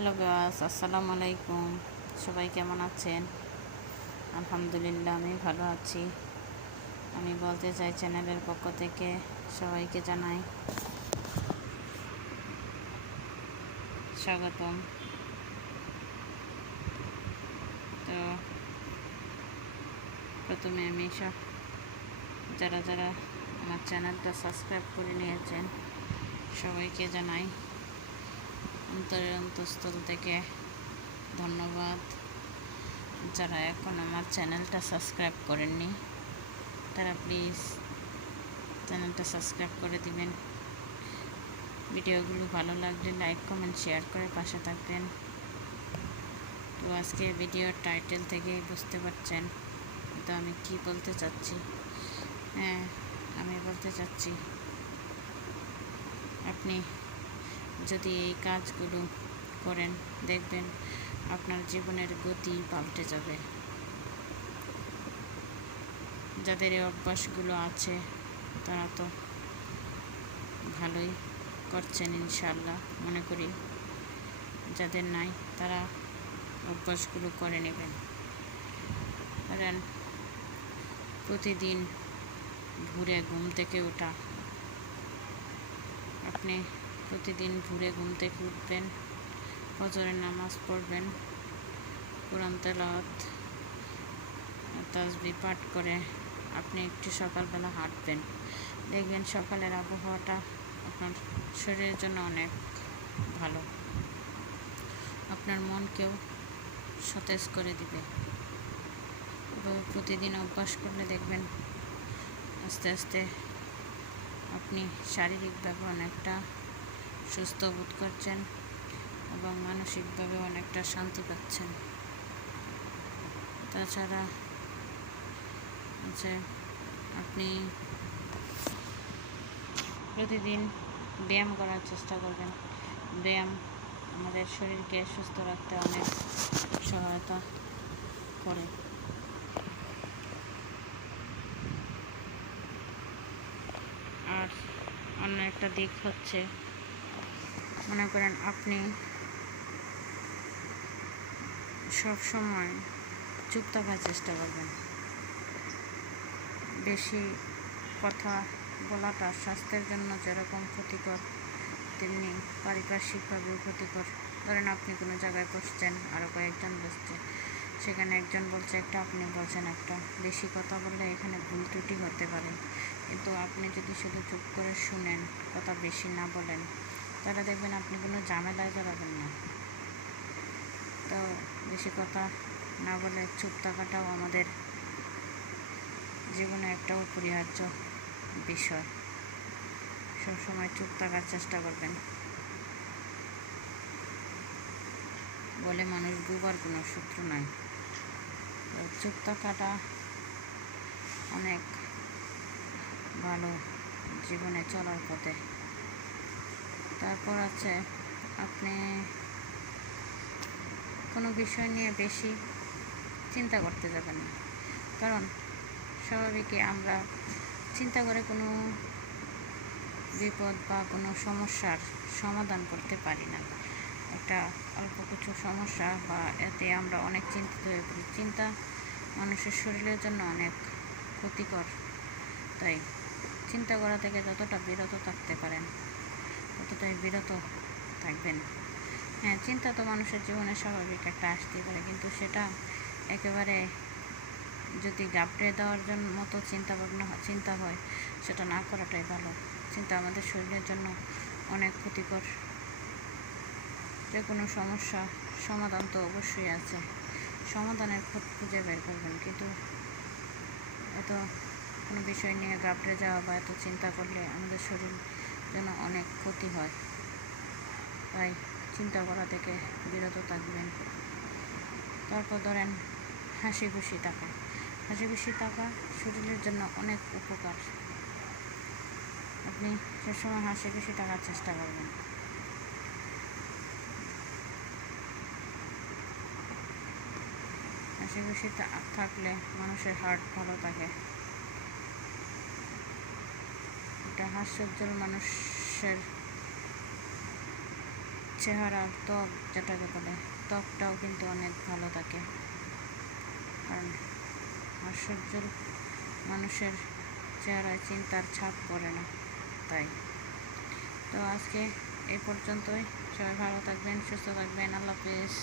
Hello গাস, আসসালামু আলাইকুম। সবাই কেমন আছেন? আলহামদুলিল্লাহ, আমি ভালো আছি। আমি বলতে চাই, চ্যানেলের পক্ষ থেকে সবাইকে জানাই স্বাগতম। তো প্রথমে আমি যারা যারা আমার চ্যানেলটা সাবস্ক্রাইব করে নিয়েছেন সবাইকে জানাই অন্তরের অন্তঃস্থল থেকে ধন্যবাদ। যারা এখন আমার চ্যানেলটা সাবস্ক্রাইব করেননি তারা প্লিজ চ্যানেলটা সাবস্ক্রাইব করে দিবেন। ভিডিওগুলো ভালো লাগলে লাইক, কমেন্ট, শেয়ার করে পাশে থাকবেন। তো আজকে ভিডিওর টাইটেল থেকেই বুঝতে পারছেন তো আমি কি বলতে চাচ্ছি। হ্যাঁ, আমি বলতে চাচ্ছি আপনি যদি এই কাজগুলো করেন দেখবেন আপনার জীবনের গতি পাল্টে যাবে। যাদের এই অভ্যাসগুলো আছে তারা তো ভালোই করছেন ইনশাল্লাহ, মনে করি। যাদের নাই তারা অভ্যাসগুলো করে নেবেন। কারণ প্রতিদিন ভোরে ঘুম থেকে ওঠা, আপনি প্রতিদিন ভোরে ঘুম থেকে উঠবেন, ফজরের নামাজ পড়বেন, কোরআন তেলাওয়াত, তাসবিহ পাঠ করে আপনি একটু সকালবেলা হাঁটবেন। দেখবেন সকালের আবহাওয়াটা আপনার শরীরের জন্য অনেক ভালো, আপনার মনকেও সতেজ করে দিবে। এভাবে প্রতিদিন অভ্যাস করলে দেখবেন আস্তে আস্তে আপনি শারীরিকভাবে অনেকটা সুস্থ বোধ করছেন এবং মানসিকভাবে অনেকটা শান্তি পাচ্ছেন। তাছাড়া আপনি প্রতিদিন ব্যায়াম করার চেষ্টা করবেন। ব্যায়াম আমাদের শরীরকে সুস্থ রাখতে অনেক সহায়তা করে। আর অন্য একটা দিক হচ্ছে, মনে করেন আপনি সব সময় চুপ থাকার চেষ্টা করবেন। বেশি কথা বলাটা স্বাস্থ্যের জন্য যেরকম ক্ষতিকর তেমনি পারিপার্শ্বিকভাবেও ক্ষতিকর। ধরেন আপনি কোনো জায়গায় বসছেন, আরও কয়েকজন বসছে, সেখানে একজন বলছে একটা, আপনি বলছেন একটা। বেশি কথা বললে এখানে ভুল ত্রুটি হতে পারে, কিন্তু আপনি যদি শুধু চুপ করে শুনেন, কথা বেশি না বলেন, তাহলে দেখবেন আপনি কোনো ঝামেলায় জড়াবেন না। তো বেশি কথা না বলে চুপ থাকাটাও আমাদের জীবনে একটা অপরিহার্য বিষয়। সবসময় চুপ থাকার চেষ্টা করবেন। বলে মানুষ দুবার কোনো শত্রু নাই। তো চুপ থাকাটা অনেক ভালো জীবনে চলার পথে। তারপর আছে, আপনি কোনো বিষয় নিয়ে বেশি চিন্তা করতে যাবেন না। কারণ স্বাভাবিকই আমরা চিন্তা করে কোনো বিপদ বা কোনো সমস্যার সমাধান করতে পারি না। একটা অল্প কিছু সমস্যা বা এতে আমরা অনেক চিন্তিত হয়ে পড়ি। চিন্তা মানুষের শরীরের জন্য অনেক ক্ষতিকর। তাই চিন্তা করা থেকে যতটা বিরত থাকতে পারেন ততটাই বিরত থাকবেন। হ্যাঁ, চিন্তা তো মানুষের জীবনে স্বাভাবিক একটা আসতেই পারে, কিন্তু সেটা একেবারে যদি গাবড়ে দেওয়ার জন্য মতো চিন্তা হয়, সেটা না করাটাই ভালো। চিন্তা আমাদের শরীরের জন্য অনেক ক্ষতিকর। যে কোনো সমস্যা সমাধান তো অবশ্যই আছে, সমাধানের পথ খুঁজে বের করবেন। কিন্তু এত কোনো বিষয় নিয়ে গাবড়ে যাওয়া বা এত চিন্তা করলে আমাদের শরীর যেন অনেক ক্ষতি হয়। তাই চিন্তা করা থেকে বিরত থাকবেন। তারপর ধরেন হাসি খুশি থাকা। হাসি খুশি থাকা শরীরের জন্য অনেক উপকার। আপনি সবসময় হাসি খুশি থাকার চেষ্টা করবেন। হাসি খুশি থাকলে মানুষের হার্ট ভালো থাকে। একটা হাস্যোজ্জ্বল মানুষের চেহারার ত্বক যেটাকে বলে, ত্বকটাও কিন্তু অনেক ভালো থাকে, কারণ হাস্যোজ্জ্বল মানুষের চেহারায় চিন্তার ছাপ পড়ে না। তাই তো আজকে এই পর্যন্তই। সবাই ভালো থাকবেন, সুস্থ থাকবেন। আল্লাহ হাফেজ।